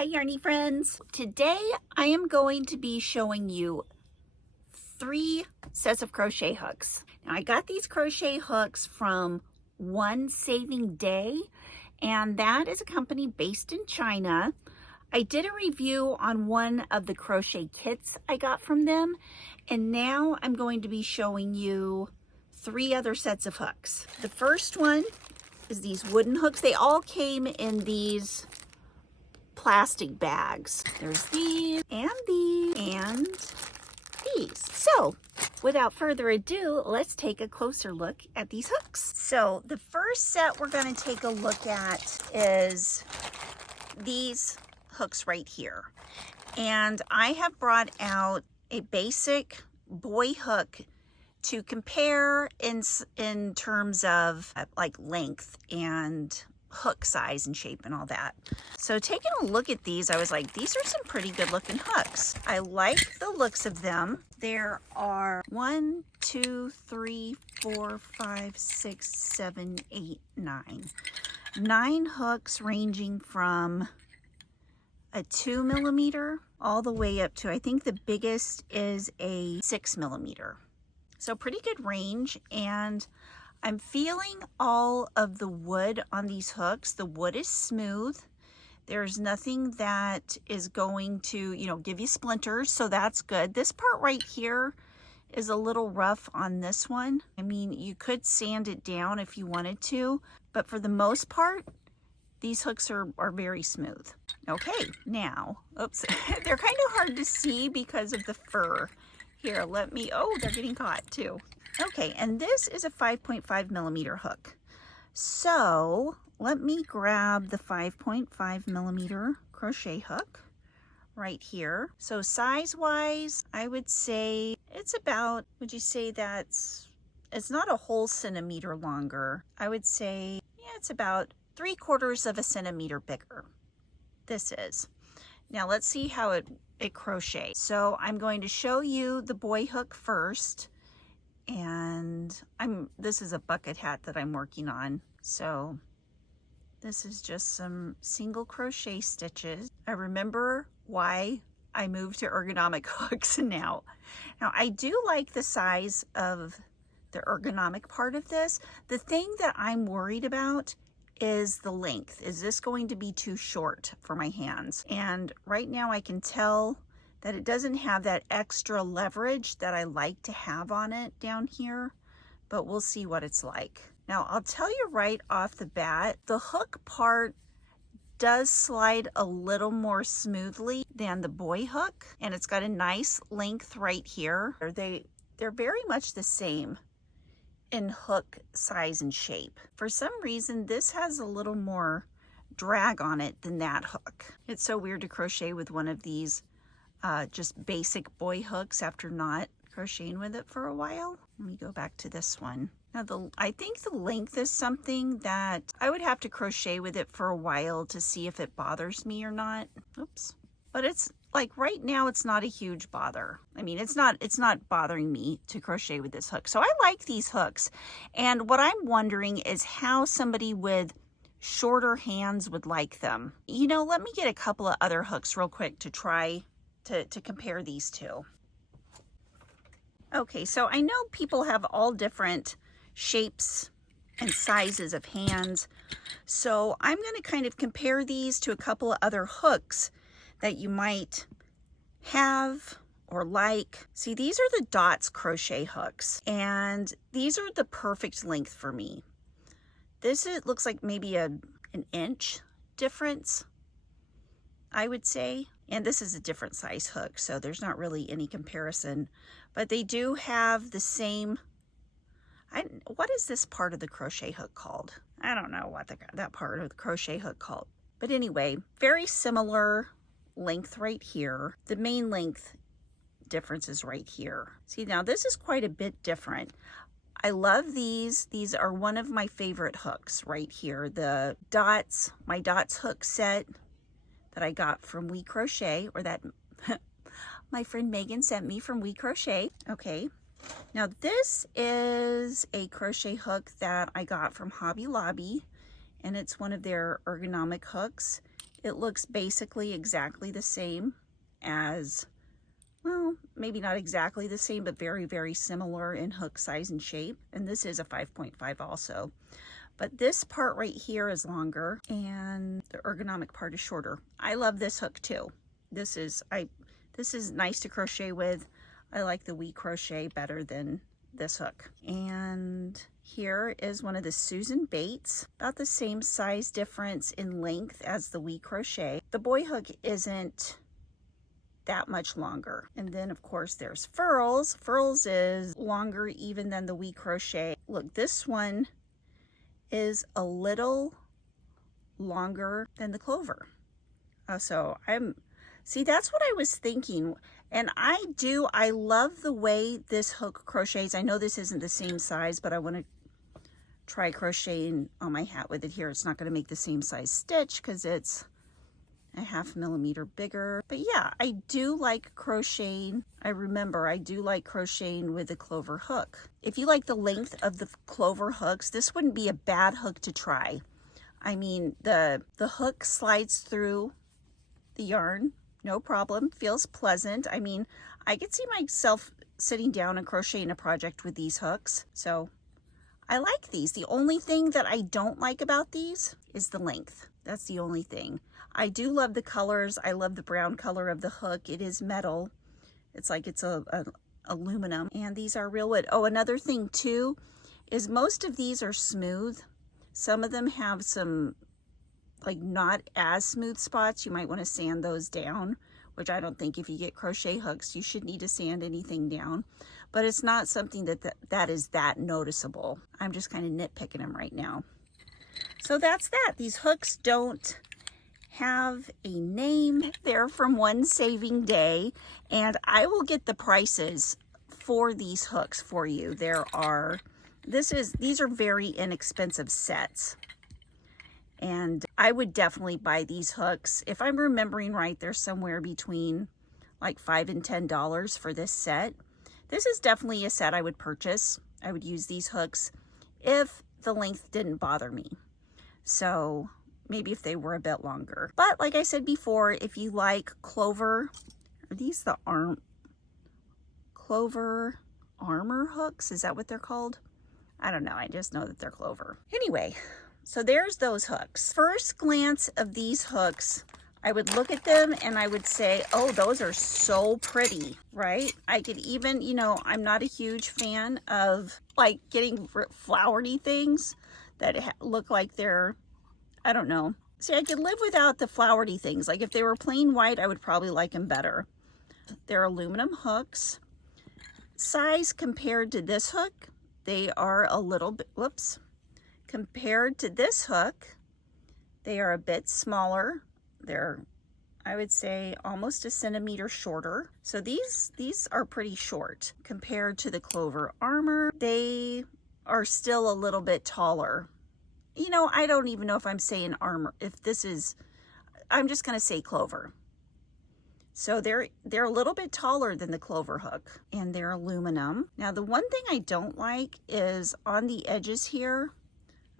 Hi Yarny friends. Today I am going to be showing you 3 sets of crochet hooks. Now I got these crochet hooks from One Saving Day, and that is a company based in China. I did a review on one of the crochet kits I got from them, and now I'm going to be showing you 3 other sets of hooks. The first one is these wooden hooks. They all came in these plastic bags. There's these and these and these. So without further ado, let's take a closer look at these hooks. So the first set we're going to take a look at is these hooks right here. And I have brought out a basic boy hook to compare in terms of like length and hook size and shape and all that. So taking a look at these, I was like, these are some pretty good looking hooks. I like the looks of them. There are 1, 2, 3, 4, 5, 6, 7, 8, 9. 9 hooks ranging from a 2mm all the way up to, I think the biggest is a 6mm. So pretty good range, and I'm feeling all of the wood on these hooks. The wood is smooth. There's nothing that is going to, give you splinters, so that's good. This part right here is a little rough on this one. I mean, you could sand it down if you wanted to, but for the most part, these hooks are very smooth. Okay, now, oops, they're kind of hard to see because of the fur. Here, oh, they're getting caught too. Okay, and this is a 5.5mm hook. So let me grab the 5.5mm crochet hook right here. So size-wise, I would say it's about, would you say it's not a whole centimeter longer. I would say, yeah, it's about 3/4 of a centimeter bigger. This is. Now let's see how it crochets. So I'm going to show you the boy hook first. And this is a bucket hat that I'm working on. So this is just some single crochet stitches. I remember why I moved to ergonomic hooks now. Now I do like the size of the ergonomic part of this. The thing that I'm worried about is the length. Is this going to be too short for my hands? And right now I can tell that it doesn't have that extra leverage that I like to have on it down here, but we'll see what it's like. Now, I'll tell you right off the bat, the hook part does slide a little more smoothly than the boy hook, and it's got a nice length right here. They're very much the same in hook size and shape. For some reason, this has a little more drag on it than that hook. It's so weird to crochet with one of these just basic boy hooks after not crocheting with it for a while. Let me go back to this one. Now I think the length is something that I would have to crochet with it for a while to see if it bothers me or not. Oops. But it's like right now it's not a huge bother. I mean, it's not bothering me to crochet with this hook. So I like these hooks. And what I'm wondering is how somebody with shorter hands would like them. Let me get a couple of other hooks real quick to try to compare these two. Okay, so I know people have all different shapes and sizes of hands, so I'm going to kind of compare these to a couple of other hooks that you might have or like. See, these are the Dots crochet hooks, and these are the perfect length for me. It looks like maybe an inch difference, I would say. And this is a different size hook, so there's not really any comparison. But they do have the same, what is this part of the crochet hook called? I don't know what that part of the crochet hook called. But anyway, very similar length right here. The main length difference is right here. See, now this is quite a bit different. I love these. These are one of my favorite hooks right here. The Dots, my Dots hook set that I got from We Crochet, or that my friend Megan sent me from We Crochet. Okay, now this is a crochet hook that I got from Hobby Lobby, and it's one of their ergonomic hooks. It looks basically exactly the same as, well, maybe not exactly the same, but very, very similar in hook size and shape. And this is a 5.5 also. But this part right here is longer and the ergonomic part is shorter. I love this hook too. This is nice to crochet with. I like the We Crochet better than this hook. And here is one of the Susan Bates, about the same size difference in length as the We Crochet. The boy hook isn't that much longer. And then of course there's Furls. Furls is longer even than the We Crochet. Look, this one is a little longer than the Clover. See, that's what I was thinking. And I love the way this hook crochets. I know this isn't the same size, but I want to try crocheting on my hat with it here. It's not going to make the same size stitch because it's a 1/2 millimeter bigger. But yeah, I do like crocheting. I do like crocheting with the Clover hook. If you like the length of the Clover hooks, this wouldn't be a bad hook to try. I mean, the hook slides through the yarn, no problem, feels pleasant. I mean, I could see myself sitting down and crocheting a project with these hooks. So I like these. The only thing that I don't like about these is the length. That's the only thing. I do love the colors. I love the brown color of the hook. It is metal. It's like it's a aluminum, and these are real wood. Oh, another thing too is most of these are smooth. Some of them have some like not as smooth spots. You might want to sand those down, which I don't think if you get crochet hooks, you should need to sand anything down. But it's not something that is that noticeable. I'm just kind of nitpicking them right now. So that's that. These hooks don't have a name. They're from One Saving Day, and I will get the prices for these hooks for you. These are very inexpensive sets, and I would definitely buy these hooks. If I'm remembering right, they're somewhere between like $5 and $10 for this set. This is definitely a set I would purchase. I would use these hooks if the length didn't bother me. So maybe if they were a bit longer. But like I said before, if you like Clover, are these the Clover armor hooks? Is that what they're called? I don't know. I just know that they're Clover. Anyway, so there's those hooks. First glance of these hooks, I would look at them and I would say, oh, those are so pretty, right? I could even, you know, I'm not a huge fan of like getting flowery things that look like they're, I don't know. See, I could live without the flowery things. Like if they were plain white, I would probably like them better. They're aluminum hooks. Size compared to this hook, they are a little bit, whoops. Compared to this hook, they are a bit smaller. They're, I would say, almost a centimeter shorter. So these are pretty short. Compared to the Clover armor, they are still a little bit taller. You know, I don't even know if I'm saying armor. If this is, I'm just going to say Clover. So they're a little bit taller than the Clover hook, and they're aluminum. Now, the one thing I don't like is on the edges here.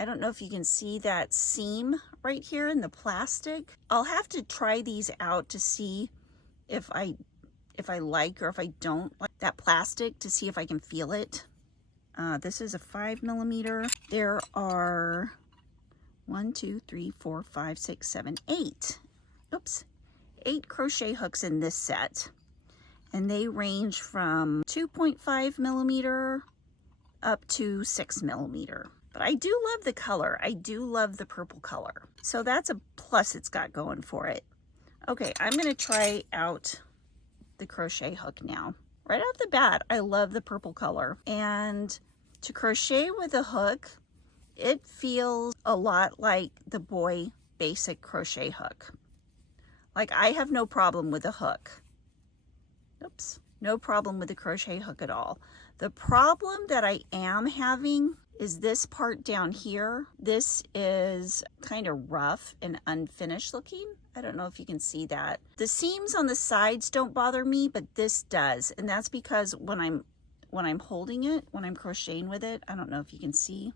I don't know if you can see that seam right here in the plastic. I'll have to try these out to see if I like or if I don't like that plastic, to see if I can feel it. This is a 5 millimeter. There are 1, 2, 3, 4, 5, 6, 7, 8. Oops. 8 crochet hooks in this set, and they range from 2.5 millimeter up to 6 millimeter. But I do love the color. I do love the purple color. So that's a plus it's got going for it. Okay, I'm going to try out the crochet hook now. Right off the bat, I love the purple color. And to crochet with a hook, it feels a lot like the boy basic crochet hook. Like, I have no problem with a hook. Oops, no problem with the crochet hook at all. The problem that I am having is this part down here. This is kind of rough and unfinished looking. I don't know if you can see that. The seams on the sides don't bother me, but this does. And that's because when I'm holding it, when I'm crocheting with it, I don't know if you can see,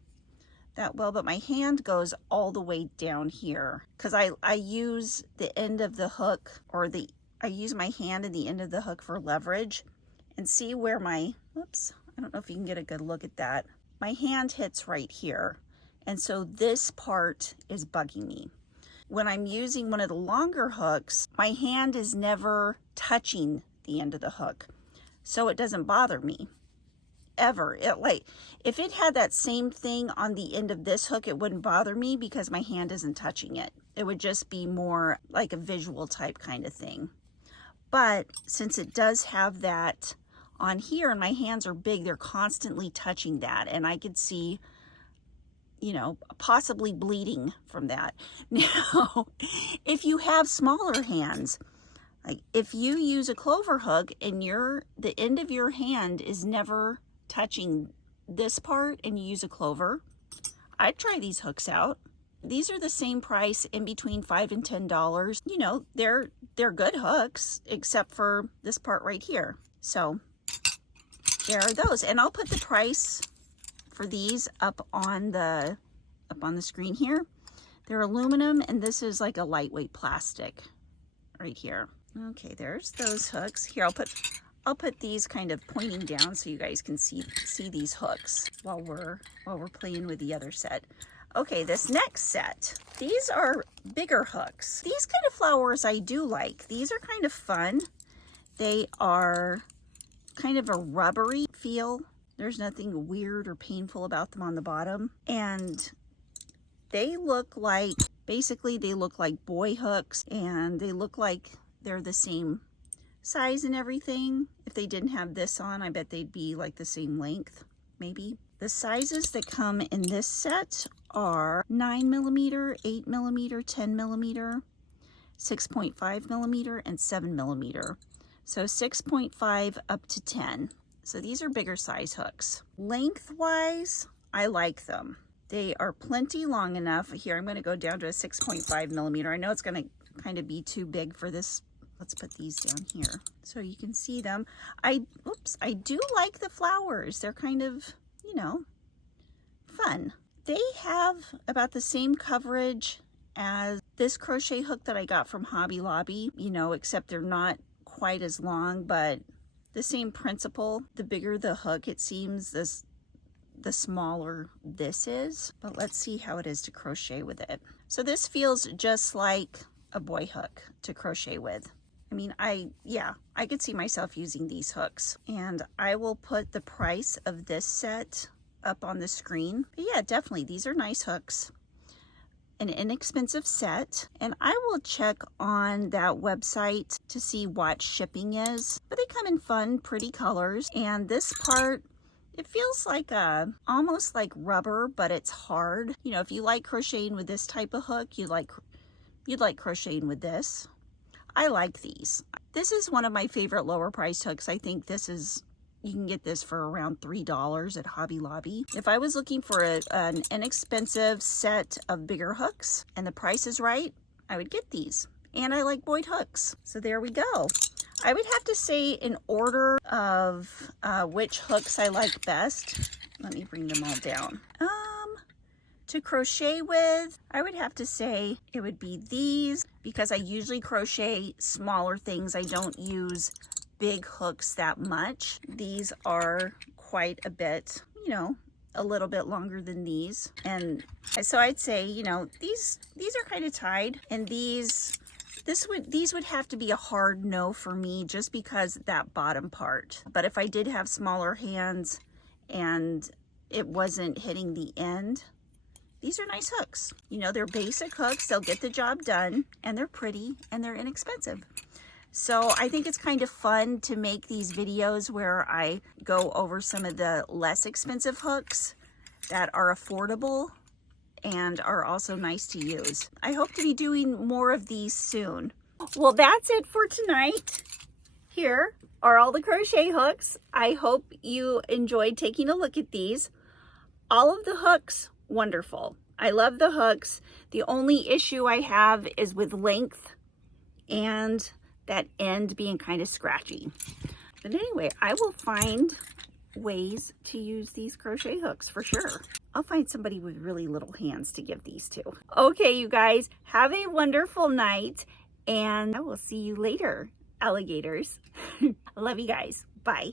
that well, but my hand goes all the way down here because I use the end of the hook, or I use my hand and the end of the hook for leverage. And see where my, oops, I don't know if you can get a good look at that. My hand hits right here. And so this part is bugging me. When I'm using one of the longer hooks, my hand is never touching the end of the hook. So it doesn't bother me, ever. If it had that same thing on the end of this hook, it wouldn't bother me because my hand isn't touching it. It would just be more like a visual type kind of thing. But since it does have that on here and my hands are big, they're constantly touching that, and I could see, you know, possibly bleeding from that. Now, if you have smaller hands, like if you use a clover hook and the end of your hand is never touching this part and you use a clover, I'd try these hooks out. These are the same price, in between $5 and $10. You know, they're good hooks, except for this part right here. So there are those, and I'll put the price for these up on the screen here. They're aluminum, and this is like a lightweight plastic right here. Okay, there's those hooks. Here, I'll put these kind of pointing down so you guys can see these hooks while we're playing with the other set. Okay, this next set, these are bigger hooks. These kind of flowers I do like. These are kind of fun. They are kind of a rubbery feel. There's nothing weird or painful about them on the bottom. And they look like, basically they look like boy hooks, and they look like they're the same size and everything. If they didn't have this on, I bet they'd be like the same length, maybe. The sizes that come in this set are 9mm, 8mm, 10mm, 6.5mm, and 7mm. So 6.5 up to 10. So these are bigger size hooks. Lengthwise, I like them. They are plenty long enough. Here, I'm going to go down to a 6.5mm. I know it's going to kind of be too big for this. Let's put these down here so you can see them. I do like the flowers. They're kind of, you know, fun. They have about the same coverage as this crochet hook that I got from Hobby Lobby, you know, except they're not quite as long, but the same principle. The bigger the hook, it seems, the smaller this is. But let's see how it is to crochet with it. So this feels just like a boy hook to crochet with. I mean, I could see myself using these hooks, and I will put the price of this set up on the screen. But yeah, definitely, these are nice hooks. An inexpensive set, and I will check on that website to see what shipping is. But they come in fun, pretty colors, and this part, it feels like almost like rubber, but it's hard. You know, if you like crocheting with this type of hook, you'd like crocheting with this. I like these. This is one of my favorite lower priced hooks. I think this is, you can get this for around $3 at Hobby Lobby. If I was looking for an inexpensive set of bigger hooks and the price is right, I would get these. And I like Boyd hooks. So there we go. I would have to say, in order of which hooks I like best, let me bring them all down. To crochet with, I would have to say it would be these, because I usually crochet smaller things. I don't use big hooks that much. These are quite a bit, you know, a little bit longer than these. And so I'd say, you know, these are kind of tied, and these would have to be a hard no for me, just because that bottom part. But if I did have smaller hands and it wasn't hitting the end, these are nice hooks. You know, they're basic hooks. They'll get the job done, and they're pretty, and they're inexpensive. So I think it's kind of fun to make these videos where I go over some of the less expensive hooks that are affordable and are also nice to use. I hope to be doing more of these soon. Well, that's it for tonight. Here are all the crochet hooks. I hope you enjoyed taking a look at these. All of the hooks, wonderful. I love the hooks. The only issue I have is with length and that end being kind of scratchy. But anyway, I will find ways to use these crochet hooks for sure. I'll find somebody with really little hands to give these to. Okay, you guys, have a wonderful night, and I will see you later, alligators. I love you guys. Bye.